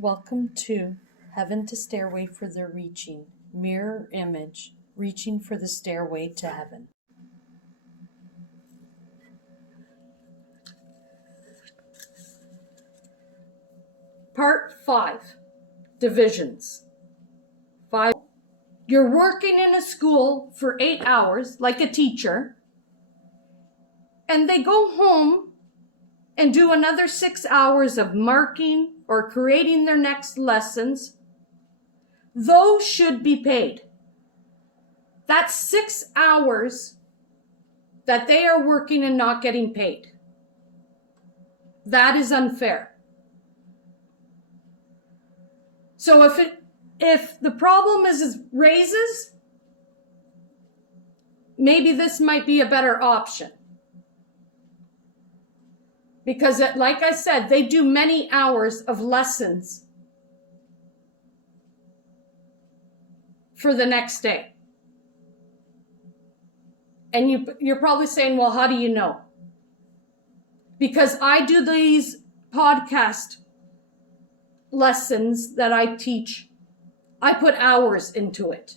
Welcome to Heaven to Stairway for the Reaching, Mirror Image, Reaching for the Stairway to Heaven. Part 5, Divisions. 5. You're working in a school for 8 hours, like a teacher, and they go home and do another 6 hours of marking or creating their next lessons. Those should be paid. That's 6 hours that they are working and not getting paid. That is unfair. So if the problem is raises, maybe this might be a better option. Because like I said, they do many hours of lessons for the next day. And you're probably saying, well, how do you know? Because I do these podcast lessons that I teach. I put hours into it.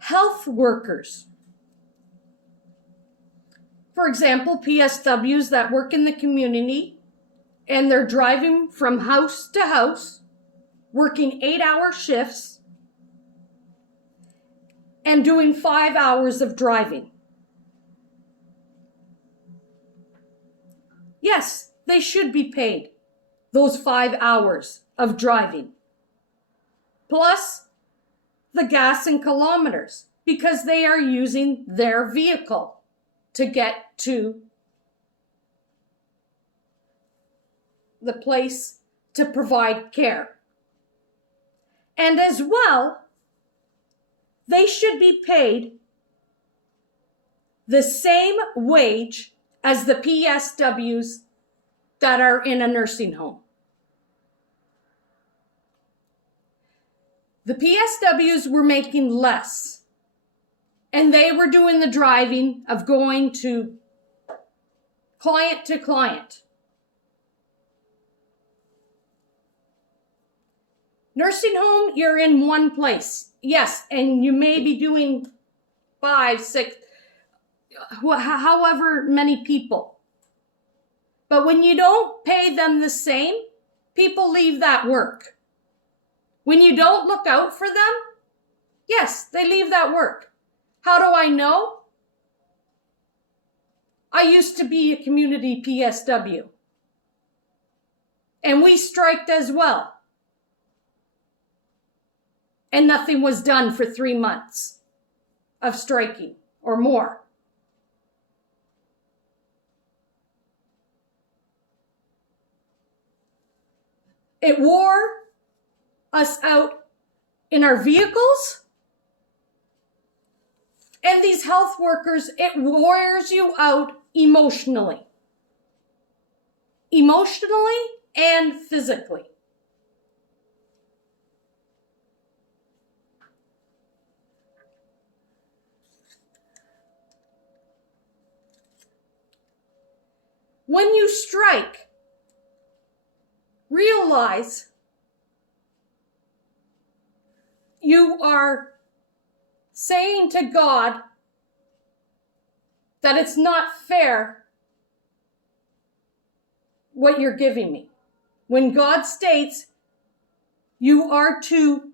Health workers. For example, PSWs that work in the community and they're driving from house to house, working 8-hour shifts and doing 5 hours of driving. Yes, they should be paid those 5 hours of driving, plus the gas and kilometers, because they are using their vehicle to get to the place to provide care. And as well, they should be paid the same wage as the PSWs that are in a nursing home. The PSWs were making less, and they were doing the driving of going to client. Nursing home, you're in one place. Yes, and you may be doing 5, 6, however many people. But when you don't pay them the same, people leave that work. When you don't look out for them, yes, they leave that work. How do I know? I used to be a community PSW. And we striked as well. And nothing was done for 3 months of striking or more. It wore us out in our vehicles. And these health workers, it wears you out emotionally. Emotionally and physically. When you strike, realize you are saying to God that it's not fair what you're giving me. When God states you are to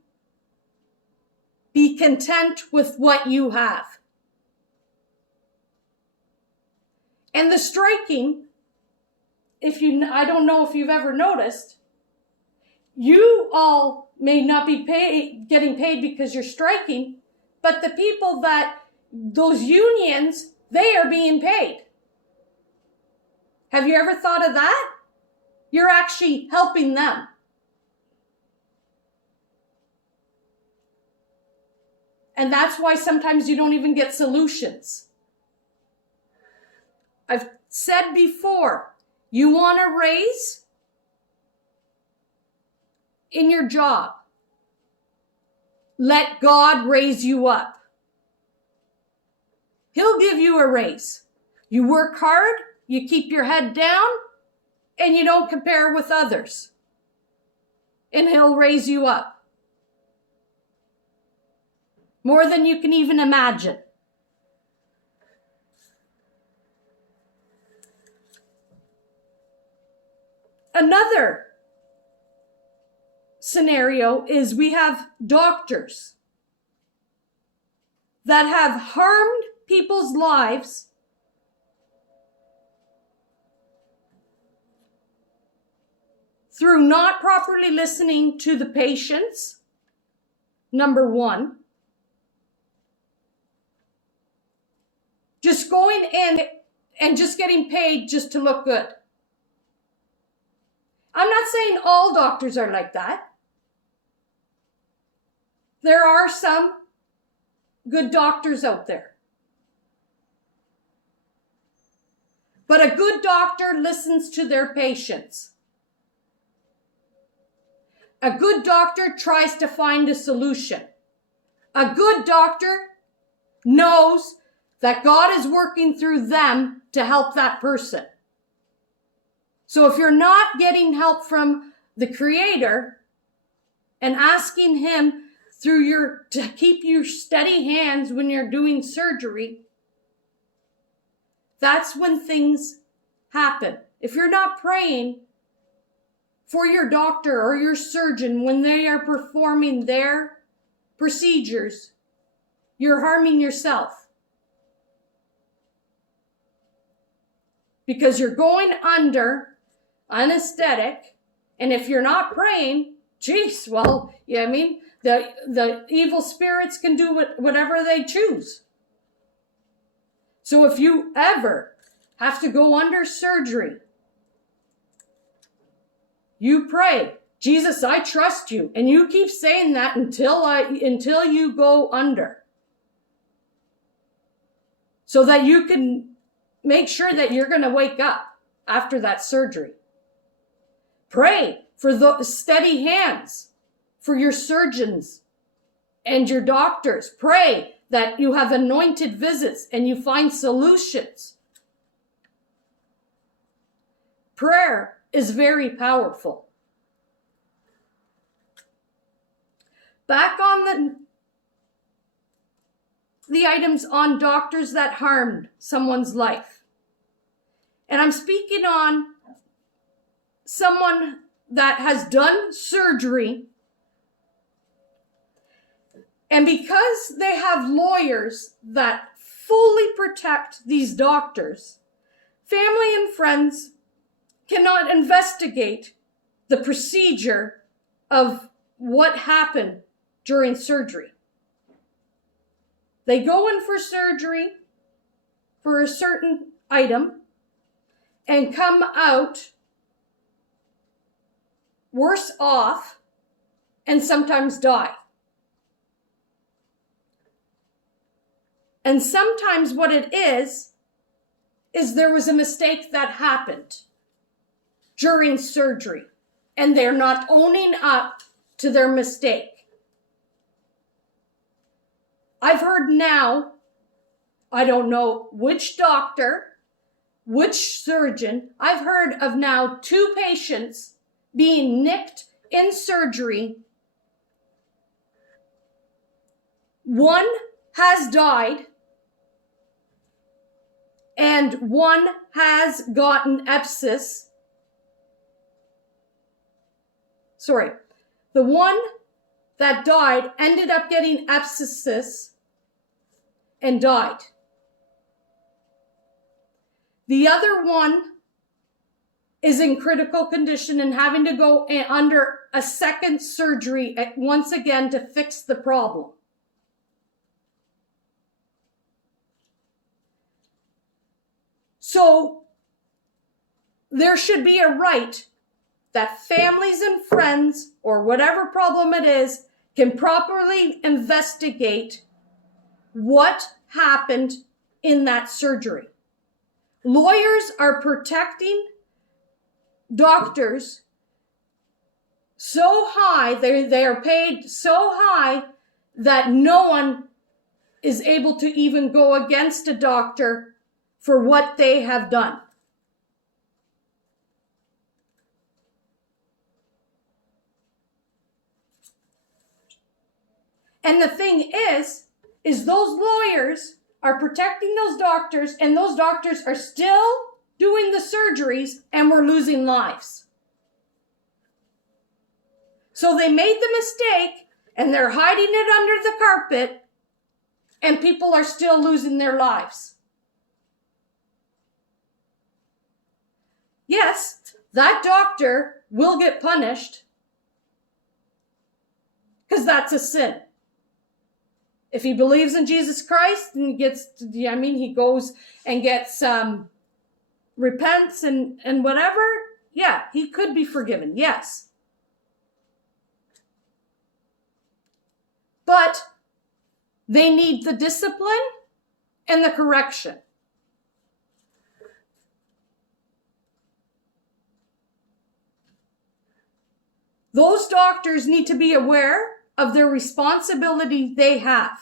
be content with what you have. And the striking, I don't know if you've ever noticed, you all may not be getting paid because you're striking, but the people those unions, they are being paid. Have you ever thought of that? You're actually helping them. And that's why sometimes you don't even get solutions. I've said before, you want a raise in your job. Let God raise you up. he'll give you a raise. You work hard, you keep your head down, and you don't compare with others. And he'll raise you up. More than you can even imagine. Another scenario is we have doctors that have harmed people's lives through not properly listening to the patients, number one. Just going in and just getting paid just to look good. I'm not saying all doctors are like that. There are some good doctors out there. But a good doctor listens to their patients. A good doctor tries to find a solution. A good doctor knows that God is working through them to help that person. So if you're not getting help from the Creator and asking Him to keep your steady hands when you're doing surgery, that's when things happen. If you're not praying for your doctor or your surgeon when they are performing their procedures, you're harming yourself. Because you're going under anesthetic, and if you're not praying, geez, well, yeah, I mean, the evil spirits can do whatever they choose. So if you ever have to go under surgery, you pray, Jesus, I trust you, and you keep saying that until you go under, so that you can make sure that you're going to wake up after that surgery. Pray for the steady hands for your surgeons and your doctors. Pray that you have anointed visits and you find solutions. Prayer is very powerful. Back on the items on doctors that harmed someone's life. And I'm speaking on someone that has done surgery, and because they have lawyers that fully protect these doctors, family and friends cannot investigate the procedure of what happened during surgery. They go in for surgery for a certain item and come out worse off and sometimes die. And sometimes what it is there was a mistake that happened during surgery and they're not owning up to their mistake. I've heard now, I don't know which doctor, which surgeon, I've heard of now 2 patients being nicked in surgery. One has died and one has gotten abscess. The one that died ended up getting abscesses and died. The other one is in critical condition and having to go under a second surgery once again to fix the problem. So there should be a right that families and friends, or whatever problem it is, can properly investigate what happened in that surgery. Lawyers are protecting doctors so high, they are paid so high that no one is able to even go against a doctor for what they have done. And the thing is those lawyers are protecting those doctors, and those doctors are still doing the surgeries, and we're losing lives. So they made the mistake, and they're hiding it under the carpet, and people are still losing their lives. Yes, that doctor will get punished because that's a sin. If he believes in Jesus Christ and he goes and gets repents and whatever, yeah, he could be forgiven, yes. But they need the discipline and the correction. Those doctors need to be aware of their responsibility they have.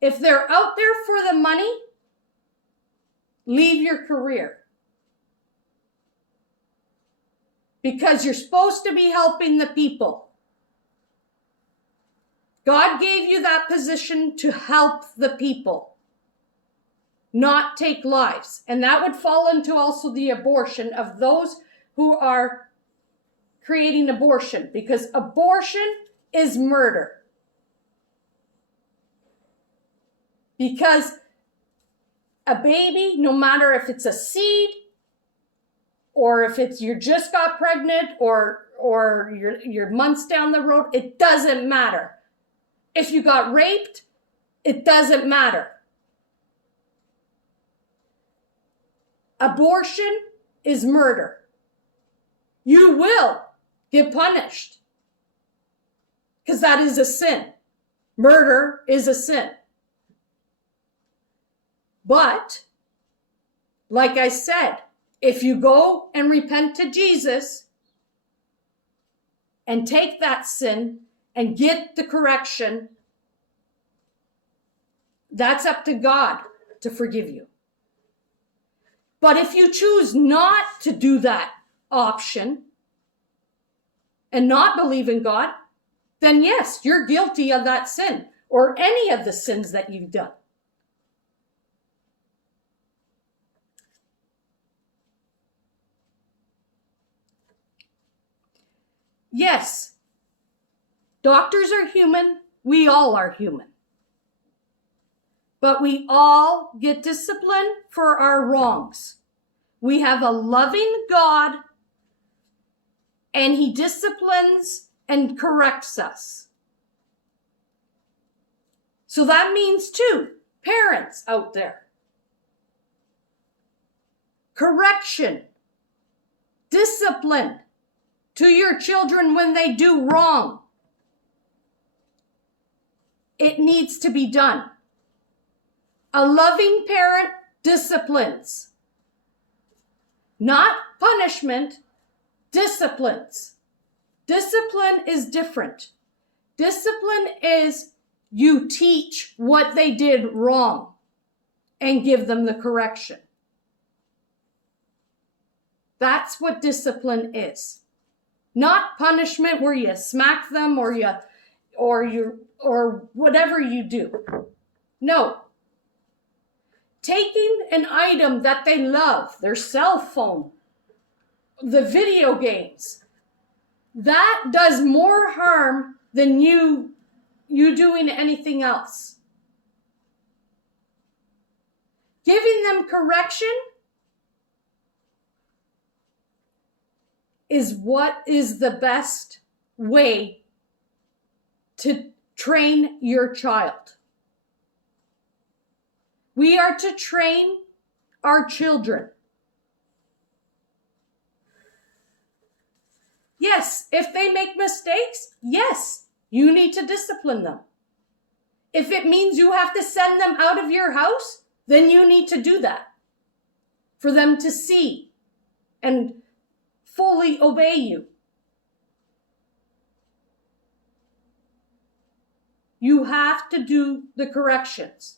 If they're out there for the money, leave your career. Because you're supposed to be helping the people. God gave you that position to help the people, not take lives. And that would fall into also the abortion of those who are creating abortion, because abortion is murder. Because a baby, no matter if it's a seed, or if it's you just got pregnant, or you're months down the road, it doesn't matter. If you got raped, it doesn't matter. Abortion is murder. You will get punished because that is a sin. Murder is a sin. But, like I said, if you go and repent to Jesus and take that sin and get the correction, that's up to God to forgive you. But if you choose not to do that option and not believe in God, then yes, you're guilty of that sin or any of the sins that you've done. Yes, doctors are human. We all are human. But we all get disciplined for our wrongs. We have a loving God, and he disciplines and corrects us. So that means too, parents out there, correction, discipline to your children when they do wrong. It needs to be done. A loving parent disciplines. Not punishment, disciplines. Discipline is different. Discipline is you teach what they did wrong and give them the correction. That's what discipline is. Not punishment where you smack them or whatever you do. No. Taking an item that they love, their cell phone, the video games, that does more harm than you doing anything else. Giving them correction is what is the best way to train your child. We are to train our children. Yes, if they make mistakes, yes, you need to discipline them. If it means you have to send them out of your house, then you need to do that for them to see and fully obey you. You have to do the corrections.